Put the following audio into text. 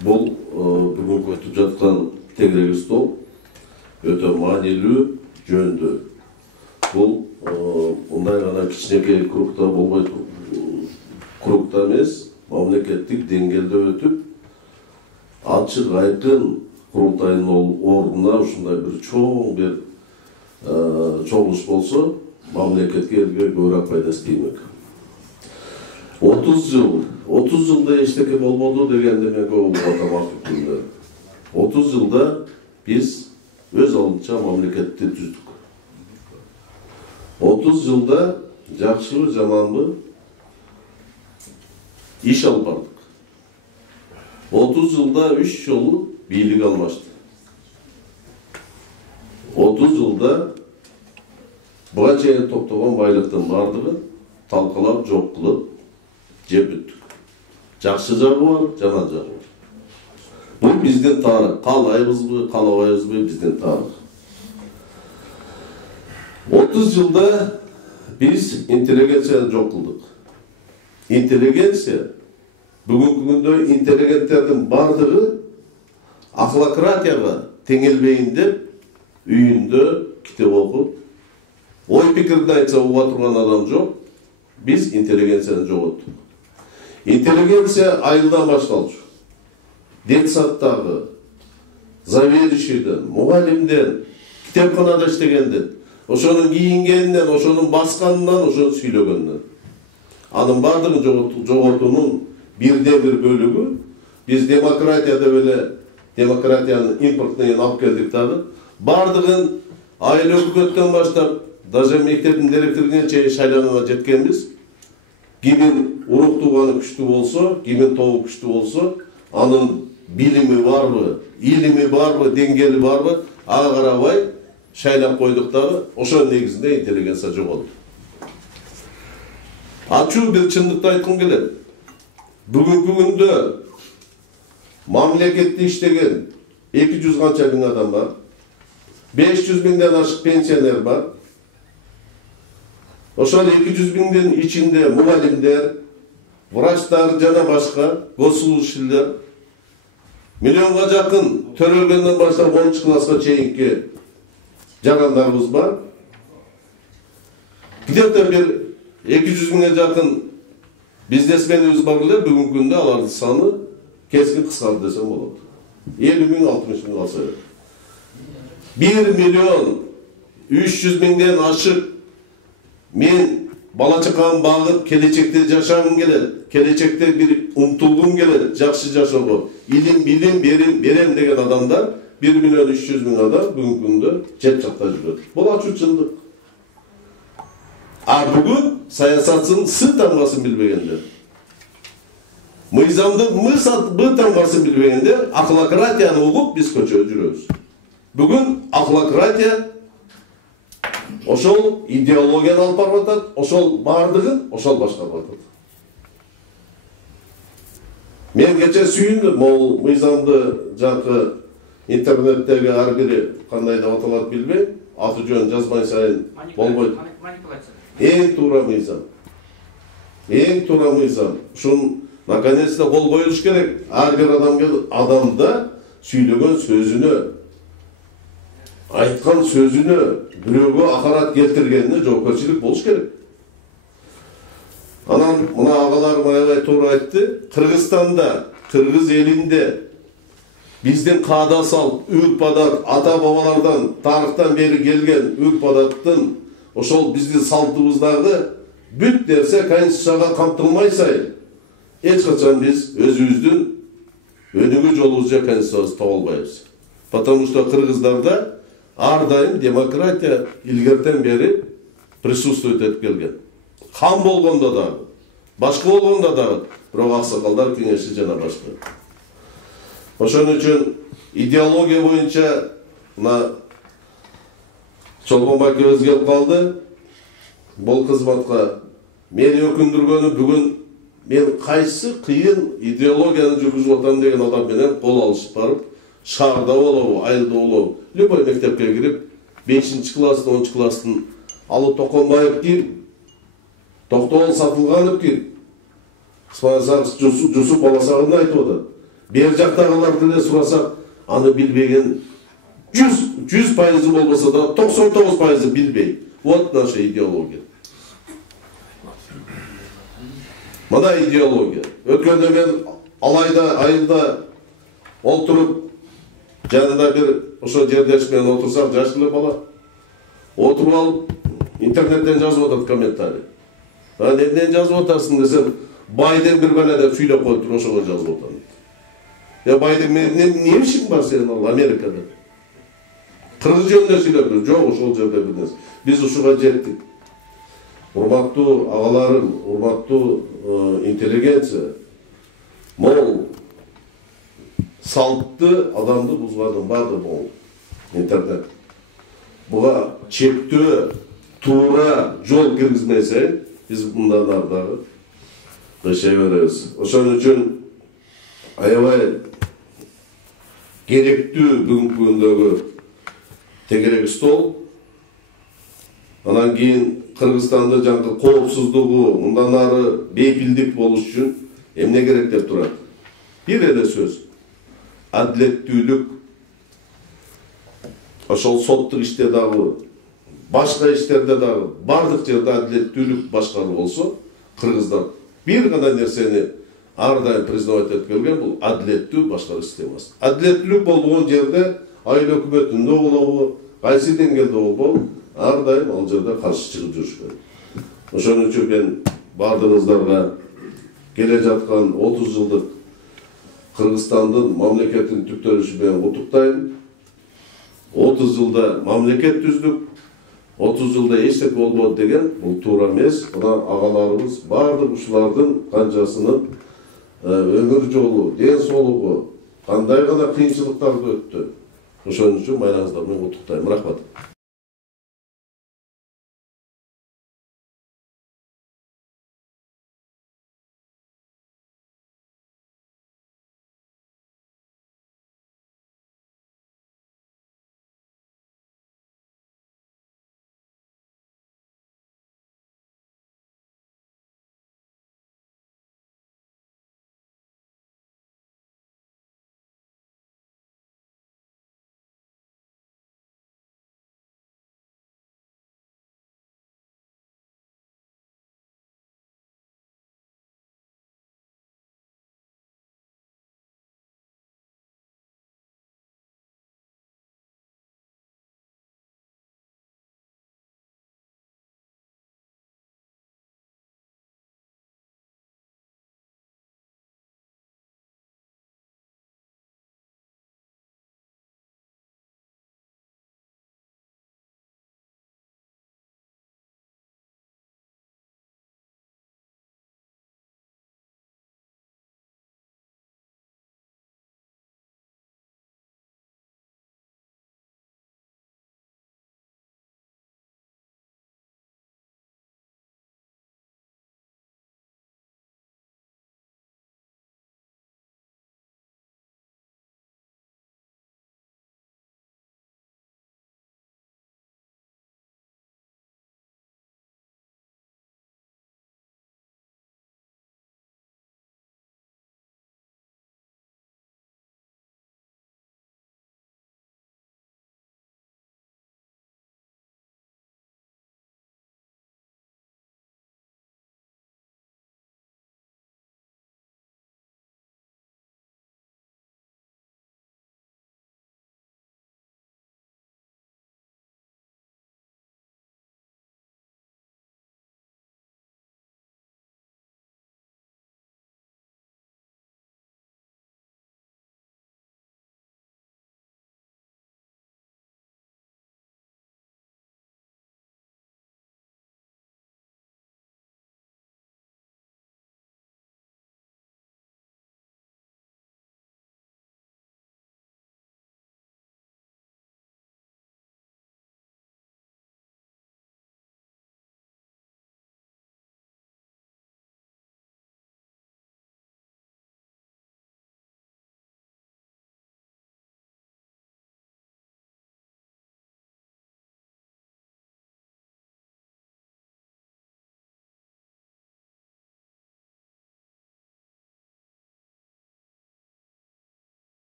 Бұл бүгінгі өтіп жатқан тегерек стол өте маанилүү, жөнді. Бұл ондай ғана кичинекей кругта болбой, кругта емес, мамлекеттик деңгээлде өтүп, ачык айкын курултайдын ордуна ушундай бир чоң бир чогулуш болсо, мамлекетке элге көбүрөөк пайдасы тиймек. 30 жылда эчтеке болбоду дегенде мен көп атамак. 30 жылда биз өз алдынча мамлекетти түздүк. 30 жылда жакшыбы, жаманбы иш алып бардык. 30 жылда 3 жолу бийлик алмашты. 30 жылда буга чейин топтогон байлыктын бардыгын талкалап, жок кылып жеп бүттүк. Жакшы жагы бар, жаман жагы бар. Бул биздин тарых. Каалайбызбы, каалабайбызбы биздин тарых. 30 жылда biz intelligensiyani жок кылдык. Интеллигенция бүгүнкү күндө интеллигенттердин бардыгы ахлократияга теңелбейин деп үйүндө китеп окуп, ой пикирди айтса уга турган адам жок. Biz интеллигенцияны жоготтук. Интеллигенция айылдан башталчу. Детсадтагы, заведующийден, мугалимден, китепканада иштегенден, ошонун кийингенинен, ошонун басканынан, ошону сүйлөгөндөн. Анын бардыгын жоготуунун бирден-бир бөлүгү биз демократияда эле демократиянын импортун алып келдик дагы. Бардыгын айыл өкмөттөн баштап, даже мектептин директоруна чейин шайланууга жеткенбиз. Кимин урук тууганы күчтүү болсо, кимин тобу күчтүү болсо, анын билими барбы, илими барбы, деңгээли барбы, ага карабай шайлап койдук дагы. Ошонун негизинде интеллигенция жоголду. Ачуу бир чындыкты айткым келет. Бүгүнкү күндө мамлекетте иштеген 200 канча миң адам бар. 500 миңден ашык пенсионер бар. Ошол 200 миңдин ичинде мугалимдер, врачтар жана башка госслужащийлер, миллионго жакын төрөлгөндөн баштап 10 класска чейинки жарандарыбыз бар. Где-то бир 200 миңге жакын бизнесменибиз бар эле. Бүгүнкү күндө алардын саны кескин кыскарды десем болот. 50 миң, 60 миң алса керек. 1 миллион 300 миңден ашык мен бала чакам багып, келечекте жашагым келет, келечекте бир умтулгум келет, жакшы жашоого, илим, билим берем деген адамдар 1 миллион 300 миң адам бүгүнкү күндө чет жакта жүрөт. Бул ачуу чындык. А бүгүн саясаттын С тамгасын билбегендер, мыйзамдын Б тамгасын билбегендер ахлократияны угуп биз көчөдө жүрөбүз. Бүгүн ахлократия ошол идеологияны алып барып атат, ошол бардыгын ошол башкарып атат. Мен кече сүйүндүм, могул мыйзамды жанкы интернеттеги ар бири кандай деп аталат билбейм, аты жөнүн жазбай сайын болбойт. Эң туура мыйзам. Эң туура мыйзам. Ушун наконец-то кол коюлуш керек. Ар бир адамда сүйлөгөн сөзүнө, айткан сөзүнө, бирөөгө акарат келтиргенине жоопкерчилик болуш керек. Анан мына агаларым аябай туура айтты. Кыргызстанда, кыргыз элинде биздин каада салт, үрп-адат, ата-бабалардан, тарыхтан бери келген үрп-адаттын ошол биздин салтыбыздагы бүт нерсе конституцияга камтылмай сайын эч качан биз өзүбүздүн өнүгүү жолубузда конституцияны таба албайбыз. Потому что кыргыздарда ар дайым демократия илгертен бери присутствует этип келген. Хан болгондо дагы, башка болгондо дагы, бирок аксакалдар кеңеши жана башка. Ошон үчүн идеология боюнча мына Чолпон Бакебиз келип калды. Бул кызматка мени өкүндүргөнү бүгүн мен кайсы кыйын идеологияны жүргүзүп атам деген адам менен кол алышып барып, шаарда болобу, айылда болобу, любой мектепке кирип, 5-класстын, 10-класстын Алы Токонбаев ким, Токтогул Сатылганов ким, Жусуп Баласагын айтып атат. Бер жактагыларды эле сурасак, аны билбеген 100% болбосо да 99% билбейт. Вот наша идеология. Мына идеология. Өткөндө мен алайда айылда олтуруп, жанында бир ошо жердеш менен отурсак, жаш эле бала отуруп алып, интернеттен жазып атат комментарий. Эмнени жазып атасың десем, байдын бир бала деп сүйлөп коюптур, ошого жазып атам. Я байдын эмне ишиң бар сенин ал Америкада? Кыргыз жөнүндө сүйлөп, жок ошол жерде бир нерсе. Биз ушуга жеттик. Урматтуу агаларым, урматтуу интеллигенция, мол салтты адамды бузганын баардыгы мол интернет. Буга чектөө, туура жол киргизмесе, биз мындан ардагы кышай беребиз. Ошон үчүн аябай керектүү бүгүнкү күндөгү тегерек стол. Анан кийин Кыргызстанда жаңкы коопсуздугу, мындан ары бейпилдик болуш үчүн эмне керек деп турат? Бир эле сөз. Адилеттүүлүк. Ошол соттук иште дагы, башка иштерде дагы бардык жерде адилеттүүлүк башкаруу болсо, Кыргыздар бир гана нерсени ар дайым признавать этип келген, бул адилеттүү башкаруу системасы. Адилеттүүлүк болбогон жерде айыл өкмөтүндө болобу, кайсы деңгээлде болбол, ар дайым ал жерде каршы чыгып жүрүшкөн. Ошон үчүн мен бардыгыңыздарга келе жаткан 30 жылдык Кыргызстандын мамлекетин түптөлүшү менен куттуктайм. 30 жылда мамлекет түздүк, 30 жылда эчтеке болбоду деген бул туура эмес. Мына агаларыбыз бардык ушулардын канчасынын өмүр жолу, ден соолугу кандай гана кыйынчылыктарды өттү. Ошон үчүн байларыңыздар менен куттуктайм. Рахмат.